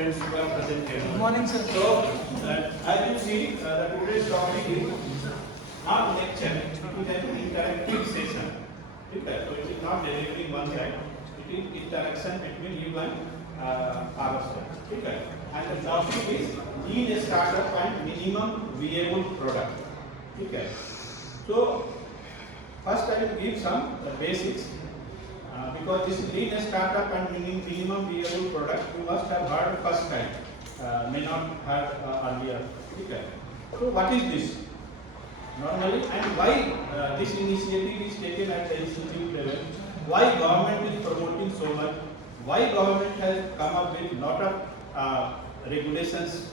friends who are present here. Good morning, sir. So, as you see, today's topic is not lecture, it is an interactive session. Okay? So, it is not delivering one side, it is interaction between you and ourselves. Okay? And the topic is lean startup and minimum viable product. Okay? So, first I will give some basics. Because this lean startup and minimum viable product, you must have heard first time, may not have earlier. Okay. So what is this? Normally, and why this initiative is taken at the institute level? Why government is promoting so much? Why government has come up with lot of regulations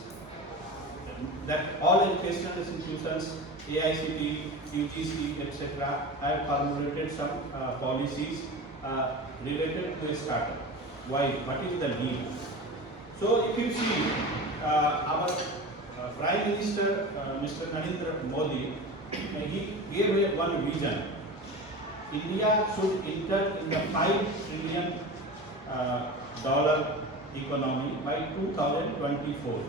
that all educational institutions, IIC, UGC, etc., have formulated some policies related to a startup. Why? What is the need? So, if you see our Prime Minister, Mr. Narendra Modi, he gave one vision. India should enter in the $5 trillion economy by 2024.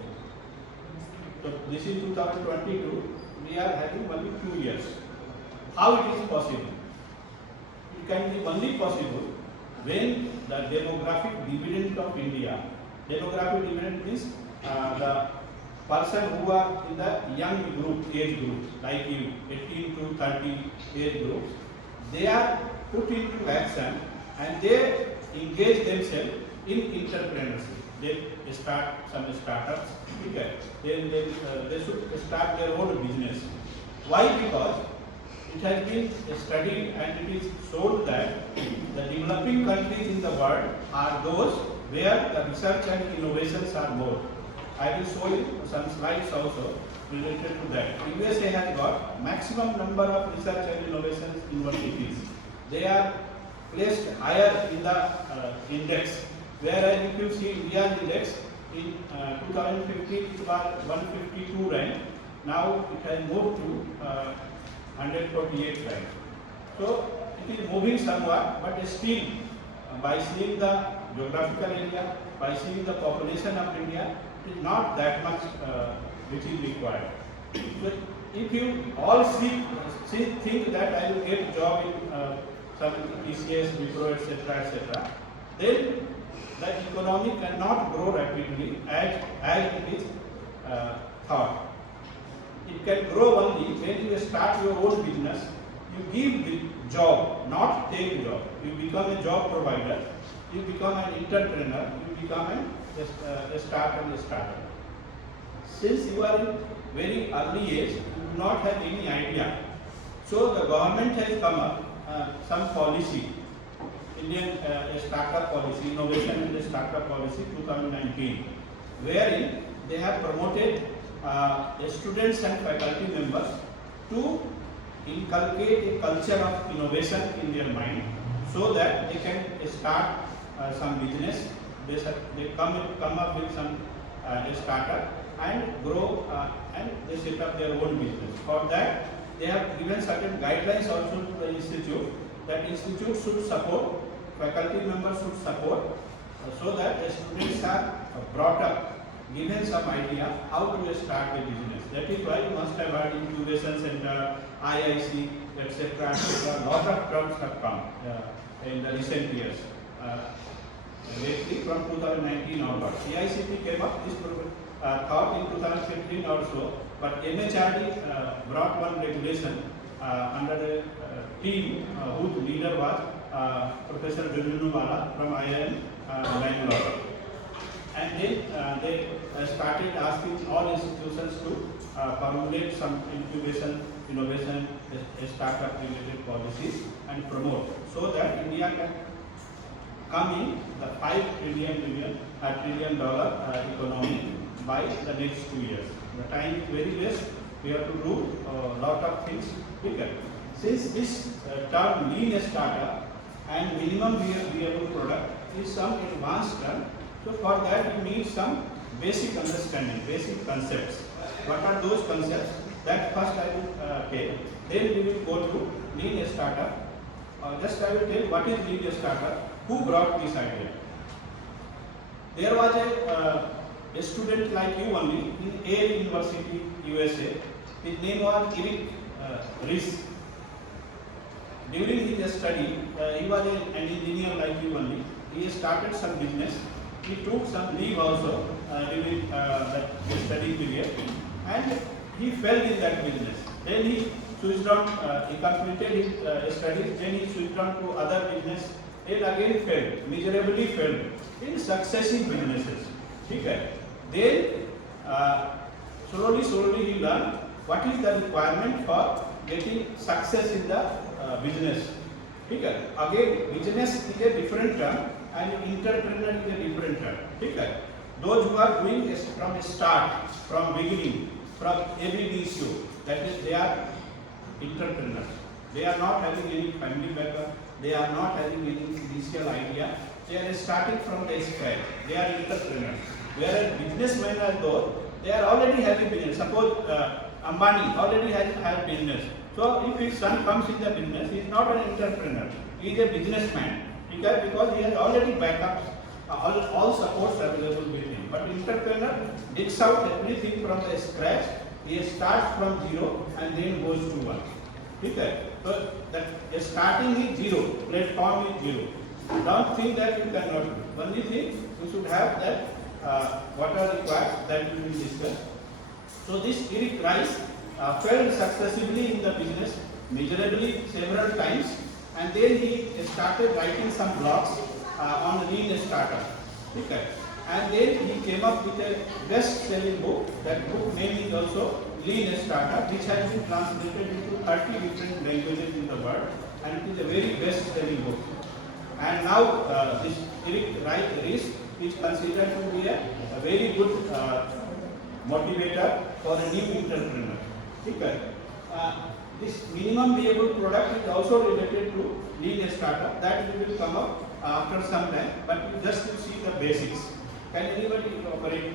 So, this is 2022. We are having only 2 years. How it is possible? It can be only possible when the demographic dividend of India, demographic dividend means the person who are in the young group, age group, like you, 18 to 30 age groups, they are put into action and they engage themselves in entrepreneurship. They start some startups, okay. They should start their own business. Why? Because it has been studied and it is shown that the developing countries in the world are those where the research and innovations are more. I will show you some slides also related to that. USA has got maximum number of research and innovations universities. They are placed higher in the index, whereas if you see India's index in 2015 it was 152 rank. Now it has moved to 148 rank. So it is moving somewhat, but still by seeing the geographical area, by seeing the population of India, it is not that much which is required. So if you all think that I will get job in some TCS, Wipro, etc., then the economy cannot grow rapidly as it is thought. It can grow only when you start your own business, you give the job, not take job. You become a job provider, you become an entrepreneur, you become a startup. Since you are in very early age, you do not have any idea. So the government has come up some policy, Indian startup policy, innovation and startup policy 2019, wherein they have promoted students and faculty members to inculcate a culture of innovation in their mind so that they can start some business. They come up with some startup and grow and they set up their own business. For that, they have given certain guidelines also to the institute, that institute should support, faculty members should support, so that the students are brought up, given some idea how to start a business. That is why you must have heard incubation center, IIC, etc. A lot of terms have come in the recent years. Lately from 2019 onwards. IIC came up this thought in 2015 also, but MHRD brought one regulation under the team whose leader was Professor Jujunwala from IIM Bangalore. And then they started asking all institutions to formulate some incubation, innovation, startup related policies and promote, so that India can come in the $5 trillion economy by the next 2 years. The time is very less. We have to do a lot of things quicker. Since this term lean startup and minimum viable product is some advanced term, so for that you need some basic understanding, basic concepts. What are those concepts? That first I will take. Then we will go to lean startup. Just I will tell what is lean startup. Who brought this idea? There was a a student like you only in Yale University, USA. His name was Eric Ries. During his study, he was an engineer like you only. He started some business. He took some leave also during that study period, and he failed in that business. Then he switched on. He completed his studies. Then he switched on to other business. Then again failed, miserably failed in successive businesses. Okay. Then slowly he learned what is the requirement for getting success in the business. Okay. Again, business is a different term and entrepreneur is a different term. Okay. Those who are doing this from start, from beginning, from every issue, that is, they are entrepreneurs. They are not having any family background. They are not having any initial idea. They are starting from the scratch. They are entrepreneurs. Whereas businessmen are those, they are already having business. Suppose Ambani already has business. So if his son comes in the business, he is not an entrepreneur. He is a businessman. Because he has already backups, all supports available with him. But entrepreneur digs out everything from the scratch. He starts from zero and then goes to one. Okay. So that starting is zero, platform is zero. Don't think that you cannot do. Only thing you should have that what are required, that we will discuss. So this Eric Rice failed successively in the business, miserably several times, and then he started writing some blogs on lean startup. Okay. And then he came up with a best-selling book. That book name is also Lean Startup, which has been translated into 30 different languages in the world, and it is a very best-selling book. And now this Eric Ries is considered to be a very good motivator for a new entrepreneur. Okay. This minimum viable product is also related to lean startup. That will come up after some time, but just to see the basics. Can anybody operate